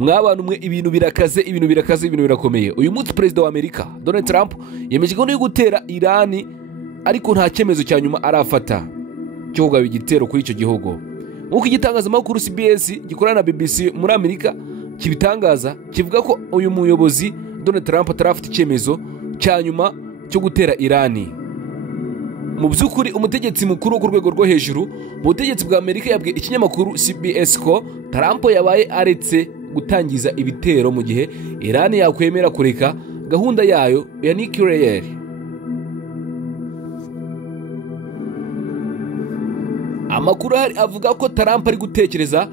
mw'abantu mwe ibintu birakaze, ibintu birakomeye. Uyu munsi perezida wa Amerika Donald Trump yemeje gahunda yo gutera Irani, ariko nta cyemezo cya nyuma arafata cyo kugaba igitero kuri icyo gihugu. Nk'uko igitangazamakuru CBS gikorana na BBC muri Amerika kibitangaza, kivuga ko uyu muyobozi Donald Trump atarafata icyemezo cya nyuma cyo gutera Irani. Mu by'ukuri umutegetsi mukuru ku rwego rwo hejuru mu butegetsi bwa Amerika yabwiye ikinyamakuru CBS ko Trump yabaye aretse gutangiza ibitero mu gihe Irani yakwemera kureka gahunda yayo ya nuclear. Amakuru ahari avuga ko Trump ari gutekereza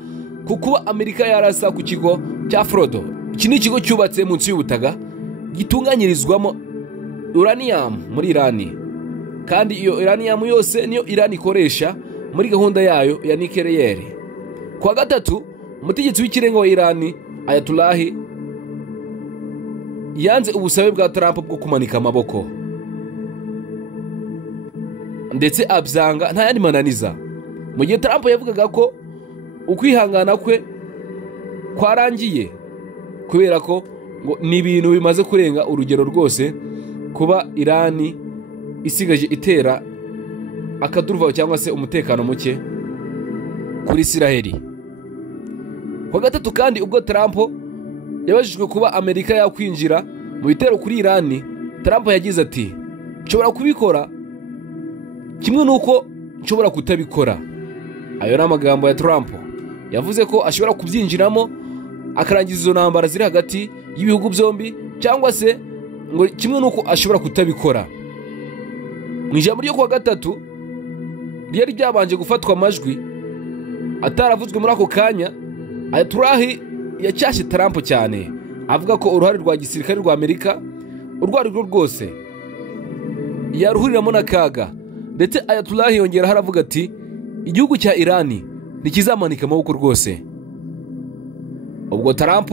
ku kuba Amerika yarasa ku kigo cya Fordo. Iki ni ikigo cyubatse munsi y'ubutaka gitunganyirizwamo uranium muri Irani, kandi iyo uranium yose niyo Irani ikoresha muri gahunda yayo ya nuclear. Kwa gatatu umutegetsi w'ikirenga wa Irani Ayatollah yanze ubusabe bwa Trump bwo kumanika amaboko, ndetse abyanga nta yandi mananiza. Mu gihe Trump yavugaga ko ukwihangana kwe kwarangiye kubera ko ngo ni ibintu bimaze kurenga urugero rwose kuba Irani isigaje itera akaduruvayo cyangwa se umutekano muke kuri Isiraheli. Kwa gatatu kandi ubwo Trump yabajijwe kuba Amerika yakwinjira mu bitero kuri Irani, Trump yagize ati nshobora kubikora kimwe nuko nshobora kutabikora. Ayo ni amagambo ya Trump. Yavuze ko ashobora kubyinjiramo akarangiza izo ntambara ziri hagati y'ibihugu byombi, cyangwa se ngo kimwe nuko ashobora kutabikora. Mu ijambo ryo kuwa gatatu ryari ryabanje gufatwa amajwi ataravuzwe muri ako kanya, Ayatollah yacyashye Trump cyane, avuga ko uruhare rwa gisirikare rwa Amerika urwo ari rwo rwose yaruhuriramo n'akaga. Ndetse Ayatollah yongera haravuga ati igihugu cya Irani ntikizamanika amaboko rwose. Ubwo Trump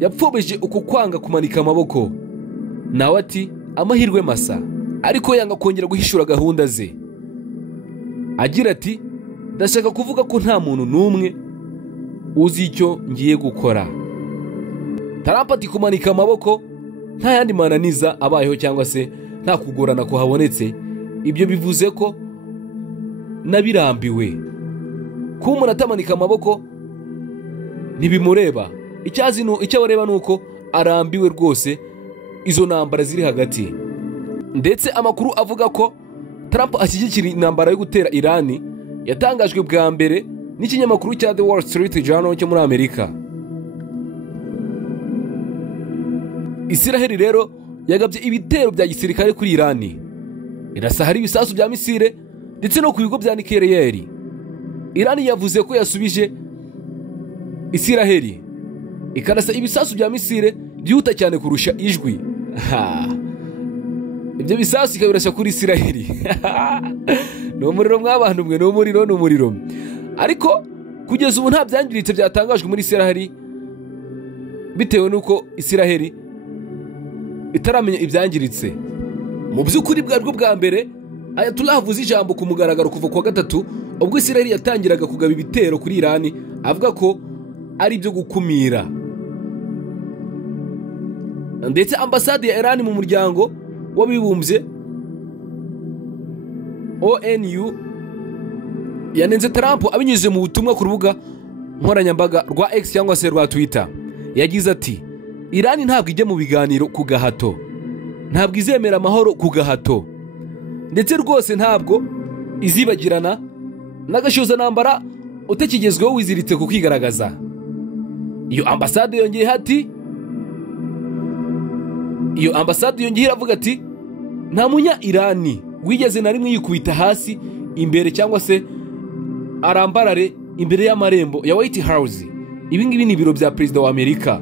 yapfobije uku kwanga kumanika amaboko, nawe ati amahirwe masa, ariko yanga kongera guhishura gahunda ze, agira ati ndashaka kuvuga ko nta muntu n'umwe uzi icyo ngiye gukora. Trump ati kumanika amaboko nta yandi mananiza abayeho cyangwa se nta kugorana kuhabonetse. Ibyo bivuze ko nabirambiwe. Kuba umuntu atamanika amaboko ntibimureba, icyo bareba nuko arambiwe rwose izo ntambara ziri hagati. Ndetse amakuru avuga ko Trump ashyigikira intambara yo gutera Irani yatangajwe bwa mbere n'ikinyamakuru cya The Wall Street Journal cyo muri Amerika. Isiraheli rero yagabye ibitero bya gisirikare kuri Irani, irasahara ibisasu bya misile ndetse no ku bigo bya nuclear. Irani yavuze ko yasubije Isiraheli ikarasa ibisasu bya misile byihuta cyane kurusha ijwi. Ibyo bisasu ikabirasha kuri Isiraheli. No muriro mw'abantu mwe, no muriro. Ariko kugeza ubu nta byangiritse byatangajwe muri Isiraheli, bitewe nuko Isiraheli itaramenya ibyangiritse. Mu by'ukuri bwarwo bwa mbere Ayatollah avuze ijambo ku mugaragaro kuva kwa gatatu ubwo Isiraheli yatangiraga kugaba ibitero kuri Irani, avuga ko ari ibyo gukumira. Ndetse ambasade ya Irani mu muryango w'abibumbye ONU yanenze Trump abinyuze mu butumwa ku rubuga nkoranyambaga rwa X cyangwa se rwa Twitter. Yagize ati Irani ntabwo ijya mu biganiro ku gahato, ntabwo izemera amahoro ku gahato, ndetse rwose ntabwo izibagirana n'agashoza ntambara utakigezweho wiziritse ku kwigaragaza. Iyo ambasade yongeye iravuga ati nta munya Irani wigeze na rimwe yikubita hasi imbere cyangwa se arambarare imbere y'amarembo ya White House. Ibi ngibi ni ibiro bya perezida wa Amerika.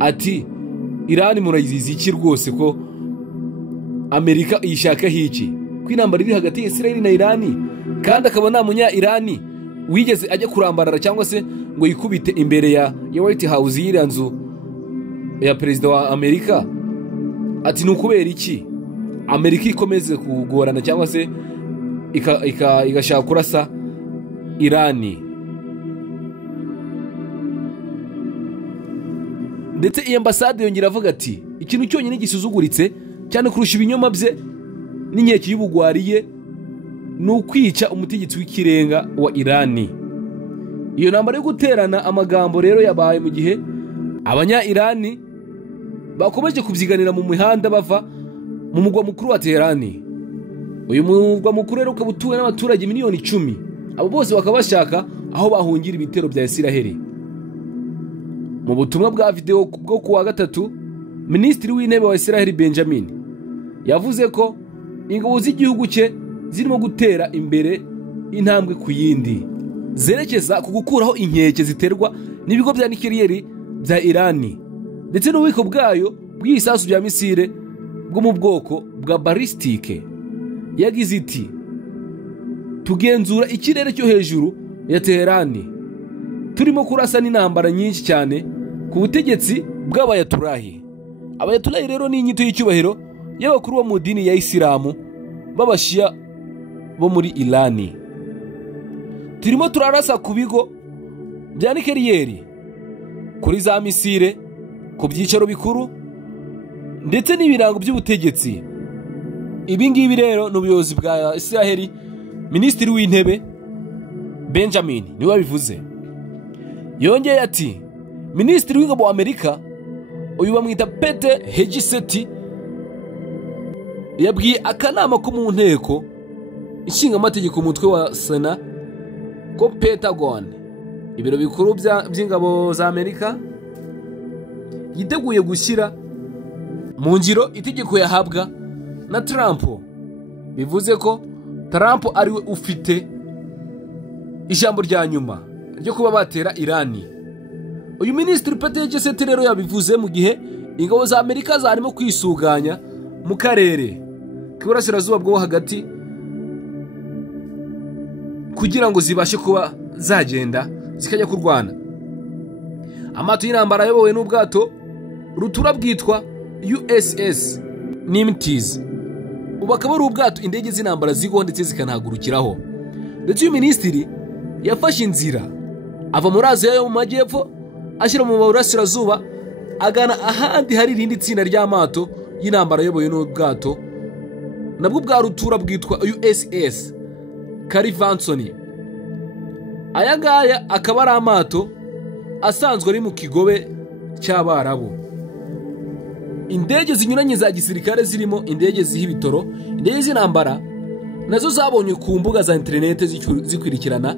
Ati Irani murayiziza iki rwose ko Amerika iyishaka hiki ko intambara iri hagati ya Isiraheli na Irani, kandi akaba nta munya Irani wigeze ajya kurambarara cyangwa se ngo yikubite imbere ya White House y'iriya nzu ya perezida wa Amerika. Ati ni ukubera iki Amerika ikomeze kugorana cyangwa se igashaka kurasa Irani. ndetse iyi ambasade yongera avuga ati ikintu cyonyine gisuzuguritse cyane kurusha ibinyoma bye n'inkeke y'ubugwari ye ni ukwica umutegetsi w'ikirenga wa Irani. Iyo ntambara yo guterana amagambo rero yabaye mu gihe abanya-Irani bakomeje kubyiganira mu mihanda bava mu mugwa mukuru wa Teherani. Uyu mugwa mukuru rero ukaba utuwe n'abaturage miliyoni 10. Abo bose bakaba bashaka aho bahungira ibitero bya Isiraheli. Mu butumwa bwa video bwo kuwa gatatu, Minisitiri w'Intebe wa Isiraheli Benjamin yavuze ko ingabo z'igihugu cye zirimo gutera imbere intambwe ku yindi zerekeza ku gukuraho inkeke ziterwa n'ibigo bya nucleaire bya Irani ndetse n'ububiko bwayo bw'isasu bya misile bwo mu bwoko bwa balistike. Yagize iti tugenzura ikirere cyo hejuru ya Teherani, turimo kurasa n'intambara nyinshi cyane ku butegetsi bw'abayatulahi. Abayatulahi rero ni inyito y'icyubahiro y'abakuru bo mu dini ya Isilamu b'abashia bo muri Irani. Turimo turarasa ku bigo bya nucleaire, kuri za misile, ku byicaro bikuru ndetse n'ibirango by'ubutegetsi. Ibi ngibi rero n'ubuyobozi bwa Isiraheli, Minisitiri w'Intebe Benjamin niwe wabivuze. Yongeye ati Minisitiri w'Ingabo wa Amerika uyu bamwita Pete Hegseth yabwiye akanama ko mu nteko inshinga amategeko umutwe wa Sena ko Pentagon, ibiro bikuru by'ingabo za Amerika, yiteguye gushyira mu ngiro itegeko yahabwa na Trump. Bivuze ko Trump ari we ufite ijambo rya nyuma ryo kuba batera Irani. Uyu Minisitiri Pete Hegseth rero yabivuze mu gihe ingabo za Amerika zarimo kwisuganya mu karere k'iburasirazuba bwo hagati kugira ngo zibashe kuba zagenda zikajya kurwana. Amato y'intambara ayobowe n'ubwato rutura bwitwa USS Nimitz. Ubu akaba ari ubwato indege z'intambara zigwaho ndetse zikanahagurukiraho. Ndetse uyu minisitiri yafashe inzira ava muri Aziya yo mu majyepfo ashyira mu burasirazuba agana ahandi hari irindi tsinda ry'amato y'intambara ayobowe n'ubwato nabwo bwa rutura bwitwa USS Carivanson. Aya ngaya akaba ari amato asanzwe ari mu kigobe cy'Abarabu. Indege zinyuranye za gisirikare zirimo indege z'ibitoro, indege z'intambara nazo zabonye ku mbuga za interinete zikwirikirana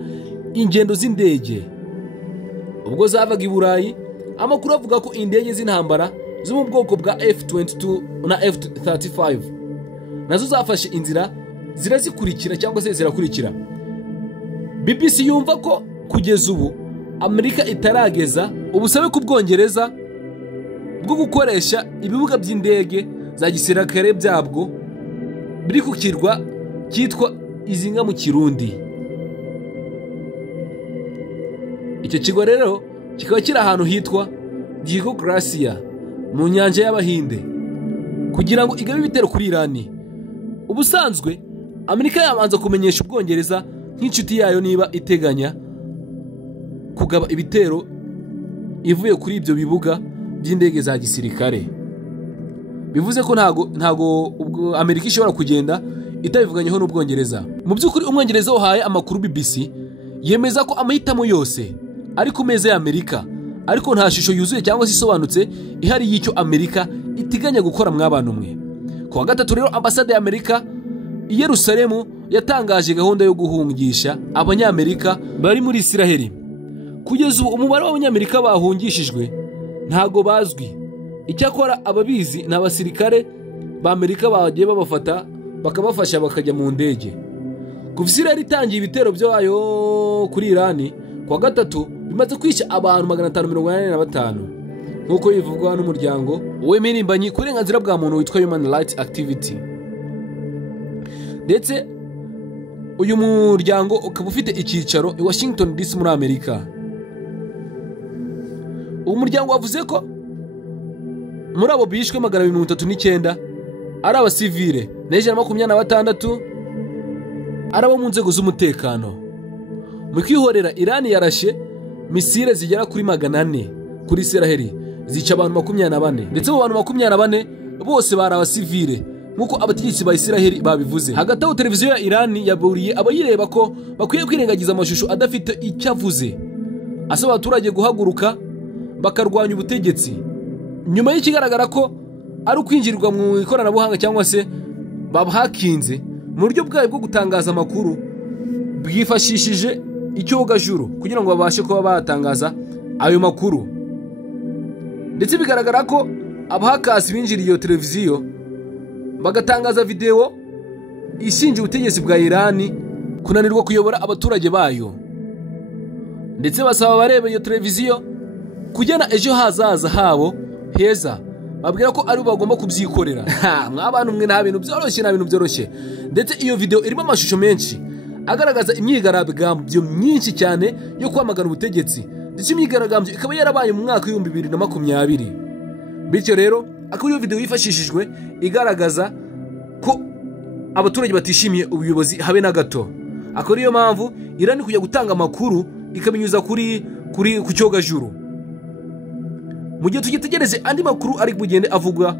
ingendo z'indege. Ubwo zavaga i Burayi, amakuru avuga ko indege z'intambara zo mu bwoko bwa F-22 na F-35 nazo zafashe inzira zirazikurikira cyangwa se zirakurikira. BBC yumva ko kugeza ubu Amerika itarageza ubusabe ku Bwongereza bwo gukoresha ibibuga by'indege za gisirikare byabwo biri ku kirwa cyitwa Izinga mu Kirundi. Icyo kigo rero kikaba kiri ahantu hitwa Diego Garcia mu nyanja y'Abahinde kugira ngo igabe ibitero kuri Irani. Ubusanzwe Amerika yabanza kumenyesha Ubwongereza nk'inshuti yayo niba iteganya kugaba ibitero ivuye kuri ibyo bibuga by'indege za gisirikare. Bivuze ko ntago ubwo Amerika ishobora kugenda itabivuganyeho n'Ubwongereza. Mu by'ukuri Umwongereza wahaye amakuru BBC yemeza ko amahitamo yose ari ku meza ya Amerika, ariko nta shusho yuzuye cyangwa se isobanutse ihari y'icyo Amerika iteganya gukora mw'abantu mwe. Ku wa gatatu rero ambasade ya Amerika i Yerusalemu yatangaje gahunda yo guhungisha abanyamerika bari muri Isiraheli. Kugeza ubu umubare w'abanyamerika bahungishijwe ntago bazwi. Icyakora ababizi n'abasirikare ba Amerika bagiye babafata bakabafasha bakajya mu ndege. Kuva Isiraheli itangiye ibitero byayo kuri Irani ku wa gatatu bimaze kwica abantu 585 nk'uko bivugwa n'umuryango w'impirimbanyi ku burenganzira bwa muntu witwa Human Rights Activity. Ndetse uyu muryango ukaba ufite icyicaro i Washington DC muri Amerika. Uwo muryango wavuze ko muri abo bishwe 239 ari abasivile na 126 ari abo mu nzego z'umutekano. Mu kwihorera Irani yarashe misile zigera kuri 400 kuri Isiraheli zica abantu 24 ndetse abo bantu 24 bose bari abasivile nkuko abategetsi ba Isiraheli babivuze. Hagati aho televiziyo ya Iran yaburiye abayireba ko bakwiye kwirengagiza amashusho adafite icyo avuze, asaba abaturage guhaguruka bakarwanya ubutegetsi. Nyuma y'ikigaragara ko ari ukwinjirirwa mu ikoranabuhanga cyangwa se babahakinze mu buryo bwayo bwo gutangaza amakuru, bwifashishije icyogajuru kugira ngo babashe kuba batangaza ayo makuru. Ndetse bigaragara ko abahakasi binjiriye iyo televiziyo bagatangaza video ishinja ubutegetsi bwa Iran kunanirwa kuyobora abaturage bayo, ndetse basaba bareba iyo televiziyo kujyana ejo hazaza habo heza, babwira ko ari bagomba kubyikorera. Mwabantu mwe nta bintu byoroshye. Ndetse iyo video irimo amashusho menshi agaragaza imyigaragambyo myinshi cyane yo kwamagana ubutegetsi, ndetse imyigaragambyo ikaba yarabaye mu mwaka wa 2020. Bityo rero akaba iyo video yifashishijwe igaragaza ko abaturage batishimiye ubuyobozi habe na gato. Akaba ariyo mpamvu Iran kujya gutanga amakuru ikabinyuza ku cyogajuru. Mu gihe tugitegereje andi makuru ari bugende avugwa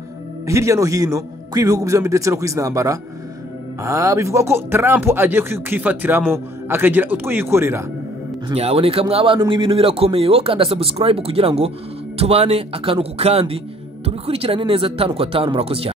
hirya no hino kw'ibihugu byombi ndetse no kw'izintambara, bivugwa ko Trump agiye kwifatiramo akagira utwo yikorera. Nyaboneka mwabantu mw'ibintu birakomeye, wo kanda subscribe kugira ngo tubane akantu ku kandi tubikurikirane neza 5 kwa 5. Murakoze cyane.